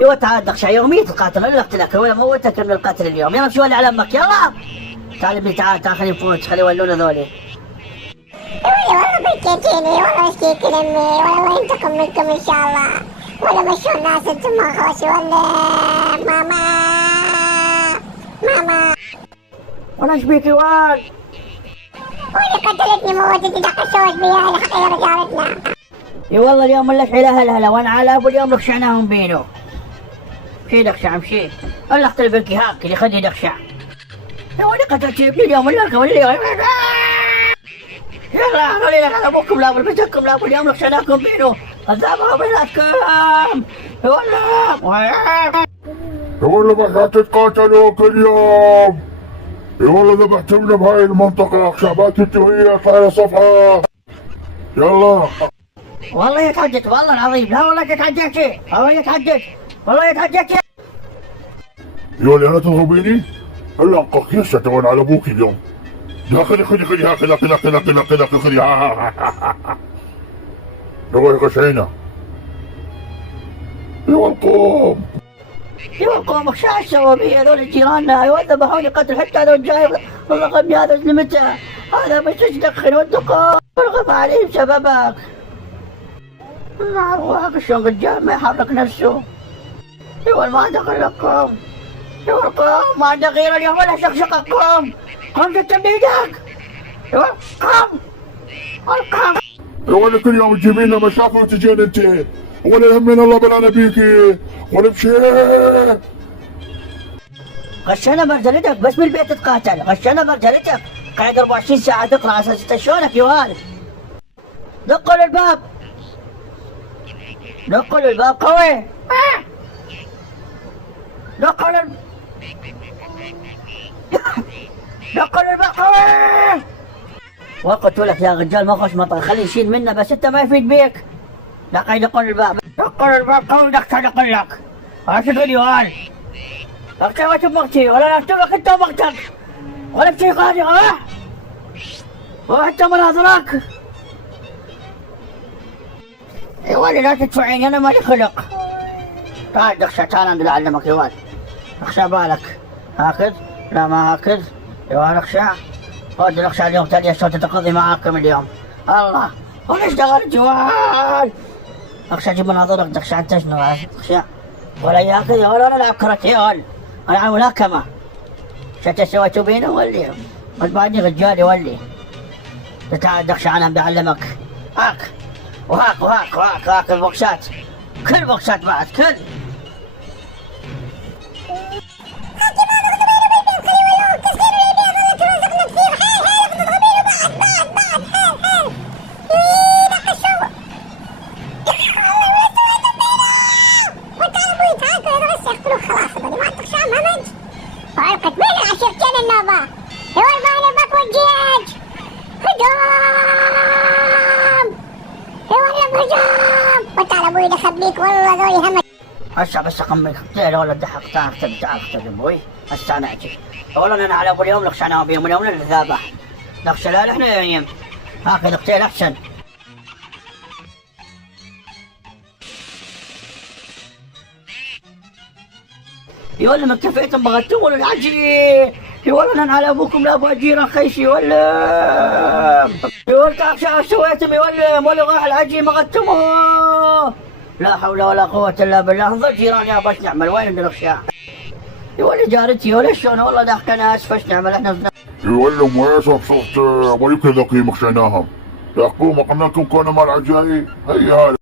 ايوه تعال دخشة يومية القاتل ولا اقتلك ولا موتك من القتل اليوم. يلا امشي ولي على امك يلا. تعال ابني تعال خلينا نفوت خلي يولونا ذولي. والله بكيتيني والله اشتيت لامي والله ينتقم منكم ان شاء الله. ولا مشوا الناس انتم ما خوشي ولا ماما ماما. ولا ايش بيك يا ولد؟ واللي قتلتني موتتني دقشوش بيها لحق يا رجالتنا. اي والله اليوم ملك حيلها هلا وانا على ابو اليوم رخشعناهم بينه. مشي دخشع مشي. ولا اختلف الكهاك اللي خلي دخشع. يا ولد قتلت ابني اليوم ولا اليوم. يلا خلي لك على ابوكم لا بلبسكم لا ابو اليوم رخشعناكم بينه. عذابها بيناتكم. يا والله ما تتقاتلوا كل يوم. يا والله ذبحتمنا بهاي المنطقة شعبات التوهية اطلع صفحة. يلا والله يتعجت والله العظيم لا والله يتعجت والله يتعجت والله يتعجت. يا ولي انا تضربيني؟ هلا انقك يسا تبون على ابوك اليوم. لا خذي هكذا كذا خذي يا غشعينا يا والقوم. يا قومك شاش سووا بي هذول جيراننا ايوه ذبحوني قتل حتى هذول جاي والله غبي هذا لمتى هذا بس يدخن ودكم والغم عليه بسببك. معروفك شلون الرجال ما يحرك نفسه. ايوه ما دخل لكم ايوه قوم ما عندك غير اليوم ولا شقشقكم. قوم تتم بيدك ايوه قوم قوم. يا ولي كل يوم تجيبين لنا مشاكل وتجين انت ولا يهمنا الله بلانا بيكي ولا بشيء. غشنا برجلتك بس بالبيت تتقاتل. غشنا برجلتك قاعد 24 ساعة تقرا على اساس شلونك يا ولد. دقوا للباب دقوا للباب قوي. دقوا للباب قوي. وقلت لك يا رجال ما خوش مطر خليه يشيل منه بس انت ما يفيد بيك. لا قاعد يدقوا للباب دقوا للباب قوي دقت اقول لك. ايش تقول يا ولد؟ اختي ما تبغتي ولا اكتبك انت وبغتك ولا بشي قادر ها؟ وحتى مناظرك. يا ولد لا تدفعيني انا مالي خلق. تعال دخشة تعال انا اعلمك يا ولد. اخشى بالك هاكذ لا ما هاكذ يا ولد اخشى. خذ الاخشى اليوم تالي شلون تتقضي معاكم اليوم. الله ولا اشتغل جوال. اخشى اجيب مناظرك دخشة انت شنو اخشى ولا ياكل ولا انا العب كرة يول انا العب ملاكمة. شفت سويتوا بينه ولي بعدني رجالي ولي. تعال دخشة انا بعلمك هاك وهاك البوكسات كل بوكسات بعد كل. وعلقت بين عشرتين النوبة. يا ولد ما نبك والجيج هجوم يا ولد هجوم. وتعال ابوي دخبيك والله ذولي همك. هسه بس اقمك يا ولد دحق تعال اختبر ابوي هسه انا اجي. والله انا على ابو اليوم لخشنا بيهم اليوم للذابح لخش لا احنا يومين هاكذا اختي احسن. يقول من كفيتم بغتم ولا العجي يقول انا على ابوكم لا ابو جيران خيشي ولا يقول تعرف شو سويتم ولا راح العجي بغتمه. لا حول ولا قوة الا بالله. نظل جيران يا باش نعمل وين الرخشة. يقول جارتي ولا شلون والله ضحكنا اسفش نعمل احنا. يقول ما صرت ما يمكن ذوقي مخشيناهم. يحكوا ما قلنا لكم كونوا مع العجاي هي هذا.